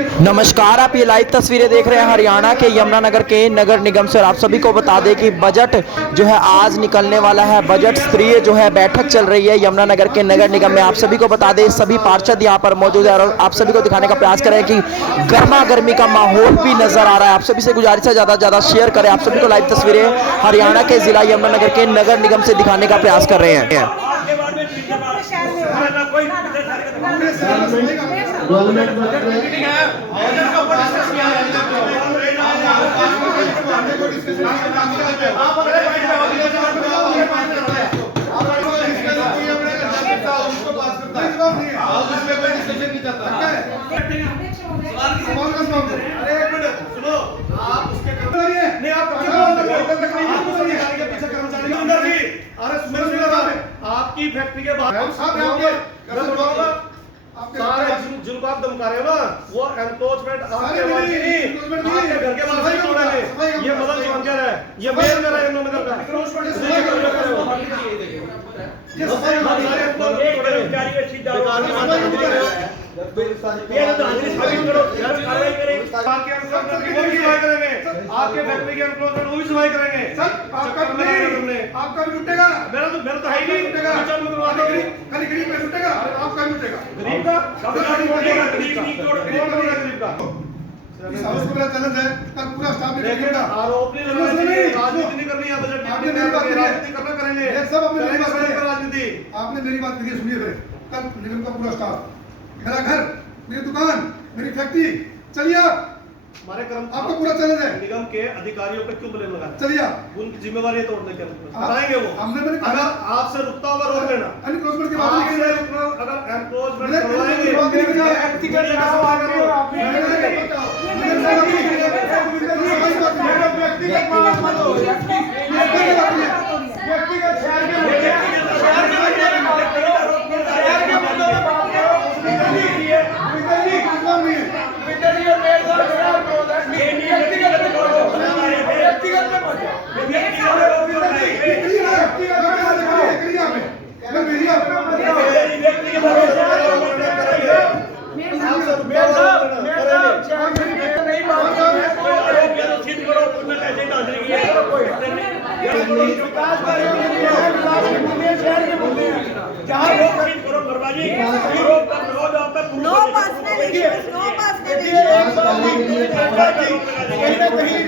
नमस्कार, आप ये लाइव तस्वीरें देख रहे हैं हरियाणा के यमुनानगर के नगर निगम से। और आप सभी को बता दें कि बजट जो है आज निकलने वाला है। बजट स्तरीय जो है बैठक चल रही है यमुनानगर के नगर निगम में। आप सभी को बता दें सभी पार्षद यहाँ पर मौजूद है और आप सभी को दिखाने का प्रयास करें कि गर्मा गर्मी का माहौल भी नजर आ रहा है। आप सभी से गुजारिश है ज़्यादा से ज़्यादा शेयर करें। आप सभी को लाइव तस्वीरें हरियाणा के जिला यमुनानगर के नगर निगम से दिखाने का प्रयास कर रहे हैं। आपकी फैक्ट्री के बाहर जिनको आप धमका रहे हो ना, वो एनक्रोचमेंट आपके घर के बाहर से छोड़ेंगे। ये मदन शंकर है, ये मेयर कर रहा है यमुनानगर का। आपके फैक्ट्री के एनक्रोचमेंट वो भी सुनवाई करेंगे। आपका भी टूटेगा, मेरा तो है ही नहीं टूटेगा। खाली गरीब में टूटेगा, आपका भी टूटेगा। गरीब का गरीब का इस हाउस को मेरा चैलेंज है, कल पूरा स्टाफ निकलेगा। आरोप नहीं लगाना चाहिए, राजनीति नहीं करनी है। बजट आपने मेरी बात राजनीति करना करेंगे, ये सब अपने मेरी बात करेंगे। राजनीति आपने मेरी बात कही, सुनिए फिर कल निगम का पूरा स्टाफ, मेरा घर, मेरी दुकान, मेरी फैक्ट्री, चलिए आप हमारे कर्म आपका पूरा चैलेंज है। निगम के अधिकारियों पे क्यों ब्लेम लगाना? चलिए उनकी जिम्मेवारी तोड़ने के बताएंगे वो। हमने अगर आपसे रुकता होगा रोक लेना। एनक्रोचमेंट की बात नहीं कर रहे, अगर एनक्रोचमेंट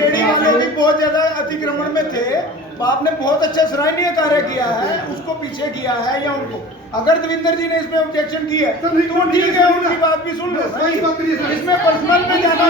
रेडी वाले भी बहुत ज्यादा अतिक्रमण में थे। आपने बहुत अच्छा सराहनीय कार्य किया है, उसको पीछे किया है या उनको अगर देवेंद्र जी ने इसमें ऑब्जेक्शन की है तो ठीक है, उनकी बात भी सुन लो। इसमें पर्सनल में जाना,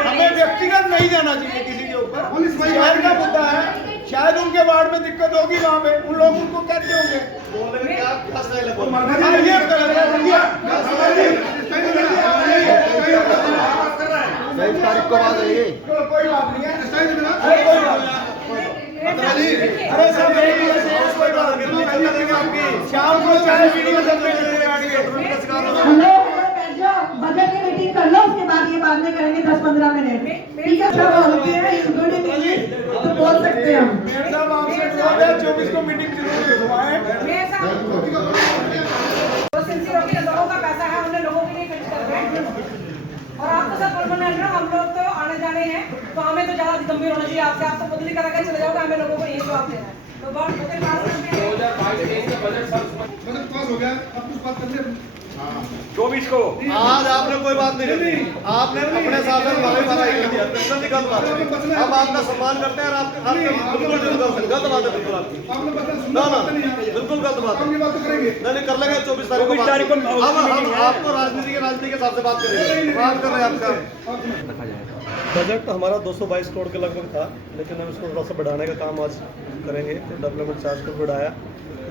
हमें व्यक्तिगत नहीं जाना चाहिए किसी के ऊपर। शहर का मुद्दा है, शायद उनके वार्ड में दिक्कत होगी, वहाँ पे उन लोग उनको कहते होंगे। तारीख को बात है, कोई बात नहीं है। अरे सब शाम को चाय पीने में बजट की मीटिंग कर लो, उसके बाद ये बाद में करेंगे 10-15 मिनट। ठीक है, तो बोल सकते हैं हम। साहब आपसे 2024 को मीटिंग जरूर करवाएं। लोगों का पैसा है, उन्हें लोगों के लिए खर्च कर रहे हैं। और आपको सब परमानेंट है, हम लोग तो आने जाने हैं, तो हमें तो ज्यादा गंभीर होना चाहिए। आपसे आप तो बदली करा के चले जाओगे, हमें लोगों को यही जवाब देना है। तो बहुत बजट पास हो गया, अब कुछ बात करते हैं 24 को। आज आपने कोई बात नहीं करी, आपने अपने साथ कर दिया। हम आपका सम्मान करते हैं और आपके बिल्कुल गलत बात है, बिल्कुल आपकी ना बिल्कुल गलत बात है। नहीं कर लेंगे 24 तारीख को। हम आपको राजनीति के हिसाब से बात करेंगे, बात कर रहे हैं आपका बजट हमारा 222 करोड़ के लगभग था, लेकिन हम इसको थोड़ा सा बढ़ाने का काम आज करेंगे। तो डेवलपमेंट चार्ज को बढ़ाया,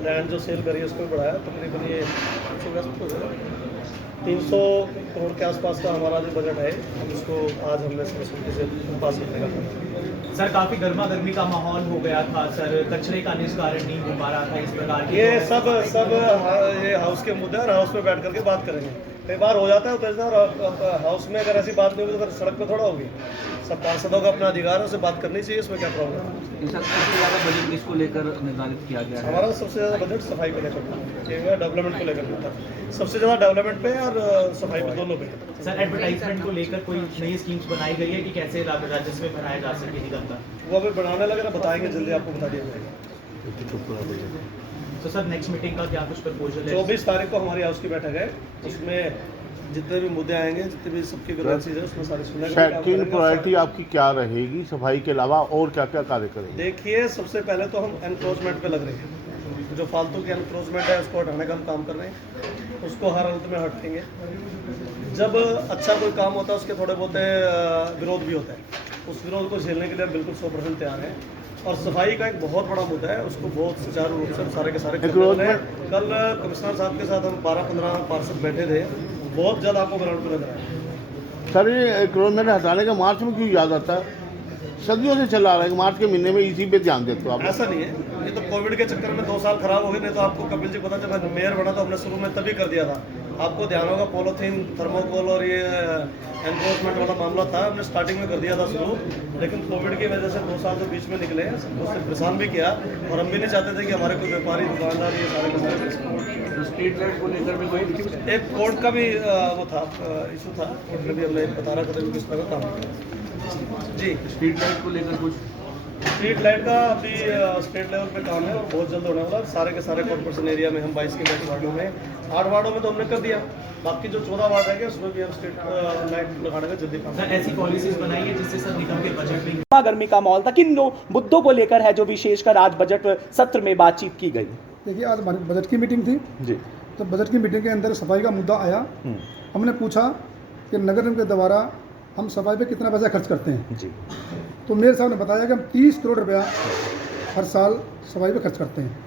लैंड जो सेल करी है उसको बढ़ाया। तकरीबन ये 300 करोड़ के आसपास का हमारा जो बजट है, हम इसको आज हमने सर्वसम्मति से पास करने का काम। सर काफ़ी गर्मा गर्मी का माहौल हो गया था सर, कचरे का निस्तारण नहीं हो पा रहा था, इस प्रकार की ये सब ये हाउस के मुद्दे और हाउस में बैठ करके बात करेंगे। कई बार हो जाता है तो हाउस में अगर ऐसी बात नहीं होगी तो फिर सड़क पे थोड़ा होगी। सब पार्षदों का अपना अधिकार है, उसे बात करनी चाहिए, इसमें क्या प्रॉब्लम है। सबसे ज़्यादा बजट किसको लेकर निर्धारित किया गया है? हमारा सबसे ज़्यादा बजट सफाई को लेकर डेवलपमेंट को लेकर था। सबसे ज़्यादा डेवलपमेंट पे और सफाई पे दोनों पे। सर एडवर्टाइजमेंट को लेकर कोई नई स्कीम्स बनाई गई है कि कैसे राजस्व में भराया जा सके निगम का? वो अभी बनाने लगे ना, बताएंगे जल्दी, आपको बता दिया जाएगा। तो सर नेक्स्ट मीटिंग का क्या कुछ प्रपोजल है? 24 तारीख को हमारी हाउस की बैठक है, उसमें जितने भी मुद्दे आएंगे, जितने भी सबकी ग्रांसीज है, उसमें सारी सुनेंगे। सेकंड प्रायोरिटी आपकी क्या रहेगी सफाई के अलावा, और क्या क्या कार्य करेंगे? देखिए, सबसे पहले तो हम एनक्रोचमेंट पे लग रहे हैं। जो फालतू की एनक्रोचमेंट है उसको हटाने का हम काम कर रहे हैं, उसको हर हालत में हटेंगे। जब अच्छा कोई काम होता है उसके थोड़े बहुत विरोध भी होता है, उस विरोध को झेलने के लिए हम बिल्कुल 100% तैयार हैं। और सफाई का एक बहुत बड़ा मुद्दा है, उसको बहुत सुचारू रूप से सारे के सारे कर रहे हैं। कल कमिश्नर साहब के साथ हम 12-15 पार्षद बैठे थे, बहुत ज़्यादा आपको ग्राउंड पर लग रहा है। सर ये एनक्रोचमेंट हटाने का मार्च में क्यों याद आता है? सदियों से चला रहा है, मार्च के महीने में इसी पे ध्यान देते हो आप? ऐसा नहीं है, ये तो कोविड के चक्कर में 2 साल खराब हो गए। नहीं तो आपको कपिल जी पता, जब मेयर बना तो हमने शुरू में तभी कर दिया था। आपको ध्यान होगा, पॉलीथीन, थर्मोकोल और ये एनक्रोचमेंट वाला मामला था, हमने स्टार्टिंग में कर दिया था शुरू। लेकिन कोविड की वजह से 2 साल तो बीच में निकले, उससे परेशान भी किया। और हम भी नहीं चाहते थे कि हमारे कोई व्यापारी, दुकानदार, ये सारे के सारे स्ट्रीट लाइट को लेकर भी कोई एक कोर्ट का भी वो था, इशू था, कोर्ट में भी हमने बता रहा था किस तरह का काम किया। जी, स्ट्रीट लाइट को लेकर कुछ? स्ट्रीट लाइट का अभी स्टेट लेवल पे काम है और बहुत जल्द होने वाला है। सारे के सारे कॉर्पोरेशन एरिया में हम 22 के 22 वार्डों में, 8 वार्डों में तो हमने कर दिया, बाकी जो 14 वार्ड है उसमें भी हम स्ट्रीट लाइट लगाने का जल्दी काम। सर ऐसी पॉलिसीज बनाई है जिससे सर निगम के बजट में गर्मी का माहौल था। किन मुद्दों को लेकर है जो विशेषकर आज बजट सत्र में बातचीत की गई? देखिए, आज हमारी बजट की मीटिंग थी जी। तो बजट की मीटिंग के अंदर सफाई का मुद्दा आया। हमने पूछा कि नगर निगम के द्वारा हम सफाई पे कितना पैसा खर्च करते हैं जी। तो मेयर साहब ने बताया कि हम 30 करोड़ रुपया हर साल सफाई पे खर्च करते हैं।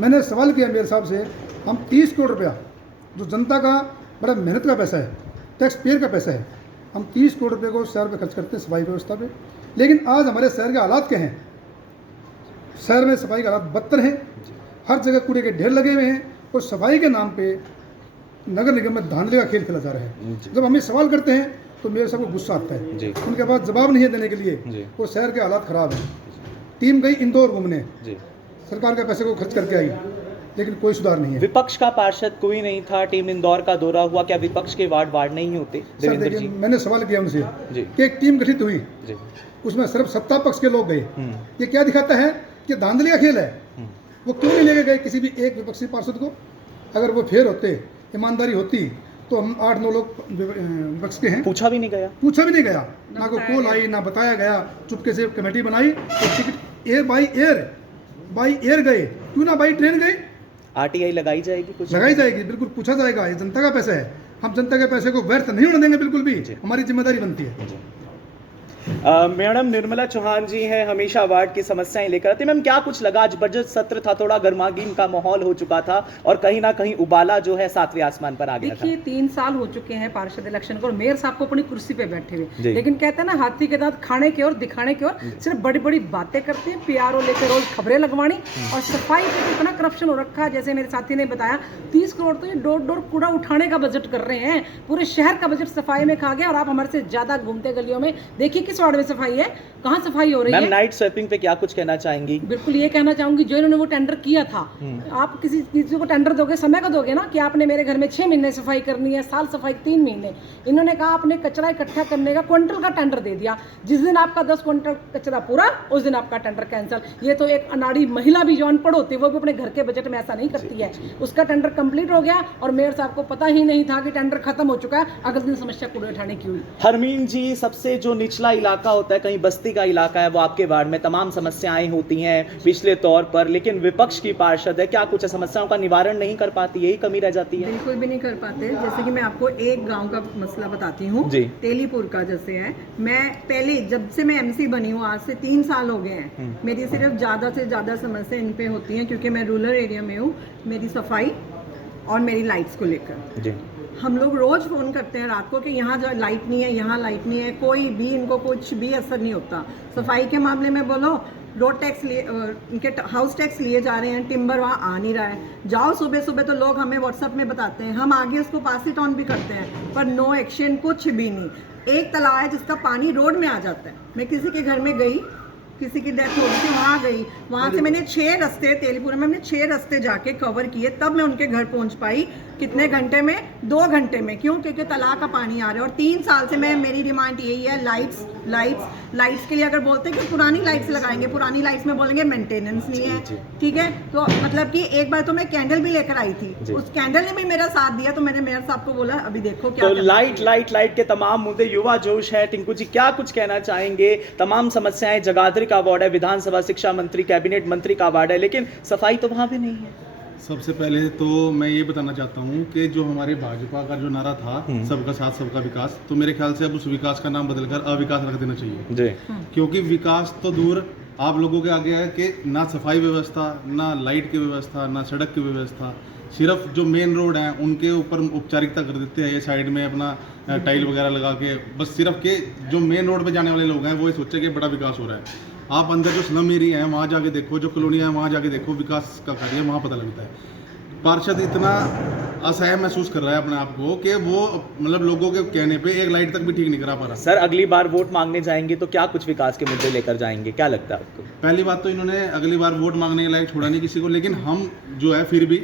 मैंने सवाल किया मेयर साहब से, हम 30 करोड़ रुपया जो जनता का बड़ा मेहनत का पैसा है, टैक्स पेयर का पैसा है, हम 30 करोड़ रुपये को शहर पे खर्च करते हैं सफाई व्यवस्था पे। लेकिन आज हमारे शहर के हालात क्या हैं? शहर में सफाई के हालात बदतर हैं, हर जगह कूड़े के ढेर लगे हुए हैं और सफाई के नाम पे नगर निगम में धांधली का खेल खेला जा रहा है। जब हम ये सवाल करते हैं तो मेरे साहब को गुस्सा आता है, उनके पास जवाब नहीं है देने के लिए। वो शहर के हालात ख़राब हैं। टीम गई इंदौर घूमने, सरकार के पैसे को खर्च करके आई, लेकिन कोई सुधार नहीं है। विपक्ष का पार्षद कोई नहीं था, टीम इंदौर का दौरा हुआ, क्या विपक्ष के वार्ड नहीं होते? देवेंद्र जी, मैंने सवाल किया उनसे कि एक टीम गठित हुई, उसमें सिर्फ सत्ता पक्ष के लोग गए, ये क्या दिखाता है कि धांधली का खेल है। वो क्यों नहीं लेके गए किसी भी एक विपक्षी पार्षद को? अगर वो फेयर होते, ईमानदारी होती, तो हम 8-9 लोग विपक्ष के हैं। पूछा भी नहीं गया, ना कोई कॉल आई, ना बताया गया। चुपके से कमेटी बनाई तो टिकट बाई एयर गए, क्यों ना बाई ट्रेन गए? RTI लगाई जाएगी, कुछ लगाई जाएगी, बिल्कुल पूछा जाएगा। ये जनता का पैसा है, हम जनता के पैसे को व्यर्थ नहीं होने देंगे, बिल्कुल भी हमारी जिम्मेदारी बनती है। मैडम निर्मला चौहान जी हैं, हमेशा वार्ड की समस्याएं लेकर आते। मैम क्या कुछ लगा? आज बजट सत्र था, थोड़ा गर्मागिन का माहौल हो चुका था और कहीं ना कहीं उबाला जो है 7वें आसमान पर आ गया था। देखिए, 3 साल हो चुके हैं पार्षद इलेक्शन को और मेयर साहब को अपनी कुर्सी पे बैठे हुए, लेकिन कहते हैं ना, हाथी के दांत खाने के और दिखाने के और सिर्फ बड़ी बड़ी बातें करते हैं, PRO लेकर रोज खबरें लगवानी। और सफाई पे तो इतना करप्शन हो रखा है, जैसे मेरे साथी ने बताया, 30 करोड़ तो ये डोर कूड़ा उठाने का बजट कर रहे हैं। पूरे शहर का बजट सफाई में खा गया। और आप हमारे से ज्यादा घूमते गलियों में, देखिए किस वार्ड में सफाई है, कहाँ सफाई हो रही है। नाइट स्वैपिंग पे क्या कुछ कहना चाहेंगी? बिल्कुल ये कहना चाहूंगी, जो इन्होंने वो टेंडर किया था, आप किसी को टेंडर दोगे, समय का दोगे ना, कि आपने मेरे घर में 6 महीने सफाई करनी है, साल सफाई 3 महीने। इन्होंने कहा आपने कचरा इकट्ठा करने का क्विंटल का टेंडर दे दिया, जिस दिन आपका 10 क्विंटल कचरा पूरा, उस दिन आपका टेंडर कैंसिल। ये तो एक अनाड़ी महिला भी जो अनपढ़ होती है, वो भी अपने घर के बजट में ऐसा नहीं करती है। उसका टेंडर कंप्लीट हो गया और मेयर साहब को पता ही नहीं था कि टेंडर खत्म हो चुका है। अगले दिन समस्या कूड़े उठाने की हुई। हरमीन जी, सबसे जो निचला इलाका होता है, कहीं बस्ती का इलाका है, वो आपके वार्ड में तमाम समस्याएं होती हैं पिछले तौर पर, लेकिन विपक्ष की पार्षद है, क्या कुछ समस्याओं का निवारण नहीं कर पाती, यही कमी रह जाती है? बिल्कुल भी नहीं कर पाते। जैसे कि मैं आपको एक गांव का मसला बताती हूँ, तेलीपुर का। जैसे है, मैं पहले जब से मैं MC बनी हूँ, आज से 3 साल हो गए हैं, मेरी सिर्फ ज़्यादा से ज़्यादा समस्या इन पे होती हैं, क्योंकि मैं रूरल एरिया में हूँ। मेरी सफाई और मेरी लाइट्स को लेकर हम लोग रोज़ फ़ोन करते हैं रात को कि यहाँ जो लाइट नहीं है, यहाँ लाइट नहीं है, कोई भी इनको कुछ भी असर नहीं होता। सफाई के मामले में बोलो, रोड टैक्स लिए, इनके हाउस टैक्स लिए जा रहे हैं, टिम्बर वहाँ आ नहीं रहा है। जाओ सुबह सुबह तो लोग हमें व्हाट्सएप में बताते हैं, हम आगे उसको पास इट ऑन भी करते हैं, पर नो एक्शन, कुछ भी नहीं। एक तालाब है जिसका पानी रोड में आ जाता है। मैं किसी के घर में गई, किसी की डेथ हो गई थी, वहाँ गई, वहाँ से मैंने 6 रास्ते तेलीपुर में, हमने 6 रास्ते जाके कवर किए, तब मैं उनके घर पहुँच पाई। कितने घंटे में? 2 घंटे में। क्यों? क्योंकि तालाब का पानी आ रहा है। और 3 साल से मेरी डिमांड यही है, लाइट्स के लिए अगर बोलते हैं कि पुरानी लाइट्स लगाएंगे, पुरानी लाइट्स में बोलेंगे मेंटेनेंस नहीं है, ठीक है। तो मतलब कि एक बार तो मैं कैंडल भी लेकर आई थी, उस कैंडल ने भी मेरा साथ दिया, तो मैंने मेयर साहब को बोला अभी देखो क्या। तो लाइट के तमाम मुद्दे, युवा जोश है। टिंकू जी क्या कुछ कहना चाहेंगे? तमाम समस्याएं, जगाधरी का वार्ड है, विधानसभा शिक्षा मंत्री कैबिनेट मंत्री का वार्ड है, लेकिन सफाई तो वहां भी नहीं है। सबसे पहले तो मैं ये बताना चाहता हूँ कि जो हमारे भाजपा का जो नारा था सबका साथ सबका विकास, तो मेरे ख्याल से अब उस विकास का नाम बदलकर अविकास रख देना चाहिए जी। क्योंकि विकास तो दूर, आप लोगों के आगे है कि ना सफाई व्यवस्था, ना लाइट की व्यवस्था, ना सड़क की व्यवस्था, सिर्फ जो मेन रोड हैं उनके ऊपर औपचारिकता कर देते हैं, ये साइड में अपना टाइल वगैरह लगा के, बस सिर्फ के जो मेन रोड पे जाने वाले लोग हैं वो ये सोचे कि बड़ा विकास हो रहा है। आप अंदर जो स्लम एरिया है वहाँ जाके देखो, जो कॉलोनी है वहाँ जाके देखो, विकास का कार्य वहाँ पता लगता है। पार्षद इतना असहाय महसूस कर रहा है अपने आप को कि वो मतलब लोगों के कहने पे एक लाइट तक भी ठीक नहीं करा पा रहा। सर अगली बार वोट मांगने जाएंगे तो क्या कुछ विकास के मुद्दे लेकर जाएंगे, क्या लगता है आपको? पहली बात तो इन्होंने अगली बार वोट मांगने के लायक छोड़ा नहीं किसी को, लेकिन हम जो है फिर भी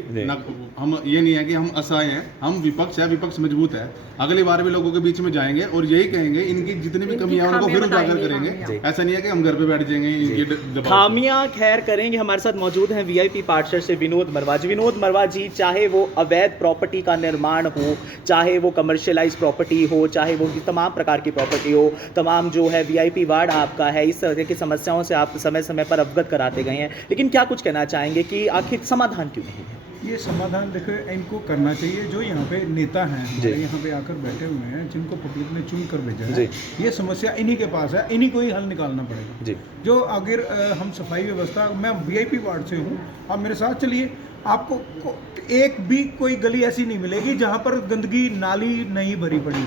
हम ये नहीं है कि हम असहाय हैं, हम विपक्ष है, विपक्ष मजबूत है। अगली बार भी लोगों के बीच में जाएंगे और यही कहेंगे, इनकी जितनी भी कमियां उनको फिर उजागर करेंगे। ऐसा नहीं है कि हम घर पे बैठ जाएंगे खामियां खैर करेंगे। हमारे साथ मौजूद हैं वीआईपी पार्षद से विनोद मरवा जी। विनोद मरवा जी, चाहे वो अवैध प्रॉपर्टी का निर्माण हो, चाहे वो कमर्शियलाइज प्रॉपर्टी हो, चाहे वो तमाम प्रकार की प्रॉपर्टी हो, तमाम जो है वीआईपी वार्ड आपका है, इस तरह की समस्याओं से आप समय समय पर अवगत कराते गए हैं, लेकिन क्या कुछ कहना चाहेंगे कि आखिर समाधान क्यों नहीं है? ये समाधान देखो इनको करना चाहिए, जो यहाँ पे नेता हैं हमारे यहाँ पे आकर बैठे हुए हैं, जिनको पब्लिक ने चुन कर भेजा है, ये समस्या इन्हीं के पास है, इन्हीं को ही हल निकालना पड़ेगा। जो अगर हम सफाई व्यवस्था, मैं वीआईपी वार्ड से हूँ, आप मेरे साथ चलिए, आपको एक भी कोई गली ऐसी नहीं मिलेगी जहाँ पर गंदगी नाली नहीं भरी पड़ी।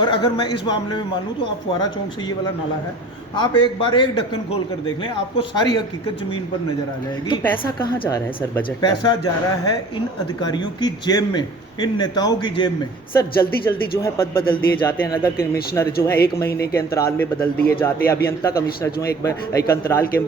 और अगर मैं इस मामले में मानूँ तो आप फुआरा चौक से ये वाला नाला है, आप एक बार एक ढक्कन खोल कर देख लें, आपको सारी हकीकत जमीन पर नजर आ जाएगी। तो पैसा कहाँ जा रहा है सर? बजट पैसा जा रहा है इन अधिकारियों की जेब में, इन नेताओं की जेब में। सर जल्दी जल्दी जो है पद बदल दिए जाते हैं, नगर कमिश्नर जो है 1 महीने के अंतराल में बदल दिए जाते हैं, अभियंता कमिश्नर जो है एक अंतराल के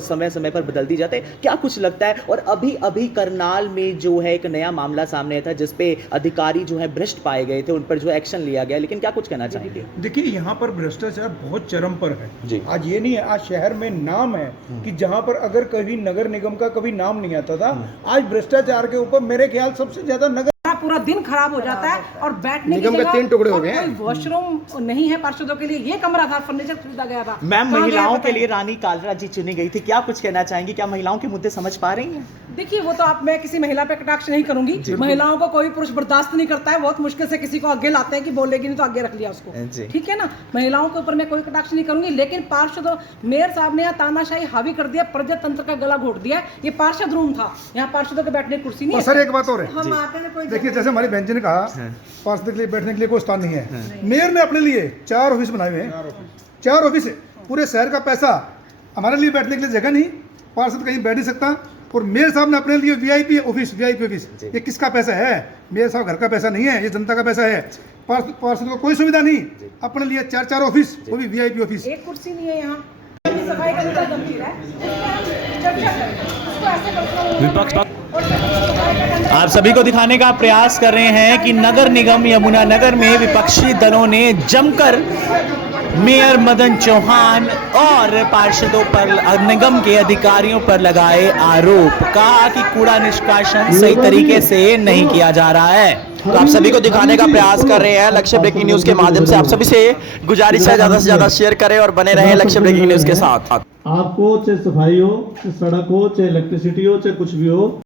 समय समय पर बदल दिए जाते हैं, क्या कुछ लगता है? और अभी करनाल में जो है एक नया मामला सामने था जिसपे अधिकारी जो है भ्रष्ट पाए गए थे, उन पर जो एक्शन लिया गया, लेकिन क्या कुछ कहना चाहेंगे? देखिए यहाँ पर भ्रष्टाचार बहुत चरम पर है जी। आज ये नहीं है, आज शहर में नाम है कि जहाँ पर अगर कभी नगर निगम का कभी नाम नहीं आता था, आज भ्रष्टाचार के ऊपर मेरे ख्याल सबसे ज्यादा नगर पूरा दिन खराब हो जाता है। और बैठने की जगह 3 टुकड़े हो गए हैं, वॉशरूम नहीं है पार्षदों के लिए, ये कमरा था, फर्नीचर खरीदा गया था। मैम महिलाओं के लिए रानी कालरा जी चुनी गई थी, क्या कुछ कहना चाहेंगी? क्या महिलाओं के मुद्दे समझ पा रही हैं? देखिए वो तो मैं किसी महिला पे कटाक्ष नहीं करूंगी, महिलाओं को कोई पुरुष बर्दाश्त नहीं करता है, बहुत मुश्किल से किसी को आगे लाते हैं कि बोलेगी नहीं तो आगे रख लिया उसको, ठीक है ना। महिलाओं के ऊपर मैं कोई कटाक्ष नहीं करूंगी, लेकिन पार्षदों, मेयर साहब ने यहाँ तानाशाही हावी कर दिया, प्रजातंत्र का गला घोट दिया। ये पार्षद रूम था, यहाँ पार्षदों के बैठने की कुर्सी नहीं है। सर एक बात और है, देखिए जैसे हमारी बेंच ने कहा पार्षद के लिए बैठने के लिए कोई स्थान नहीं है, मेयर ने अपने लिए 4 ऑफिस बनाए हुए हैं, 4 ऑफिस है, पूरे शहर का पैसा, हमारे लिए बैठने के लिए जगह नहीं, पार्षद कहीं बैठ नहीं सकता। और मेयर साहब ने अपने लिए वीआईपी ऑफिस, ये किसका पैसा है? मेयर साहब घर का पैसा नहीं है, ये जनता का पैसा है। पार्षद को कोई सुविधा नहीं, अपने लिए 4 ऑफिस, वो भी वीआईपी ऑफिस। एक कुर्सी नहीं है यहाँ, सफाई का मुद्दा गंभीर है, विपक्ष आप सभी को दिखाने का प्रयास कर रहे हैं कि नगर निगम यमुनानगर में विपक्षी दलों ने जमकर मेयर मदन चौहान और पार्षदों पर, निगम के अधिकारियों पर लगाए आरोप, कहा कि कूड़ा निष्कासन सही तरीके से नहीं किया जा रहा है। तो आप सभी को दिखाने का प्रयास कर रहे हैं लक्ष्य ब्रेकिंग न्यूज के माध्यम से। आप सभी से गुजारिश है ज्यादा से ज्यादा शेयर करें और बने रहें लक्ष्य ब्रेकिंग न्यूज के साथ। आपको चाहे सफाई हो, चाहे सड़क हो, चाहे इलेक्ट्रिसिटी हो, चाहे कुछ भी हो,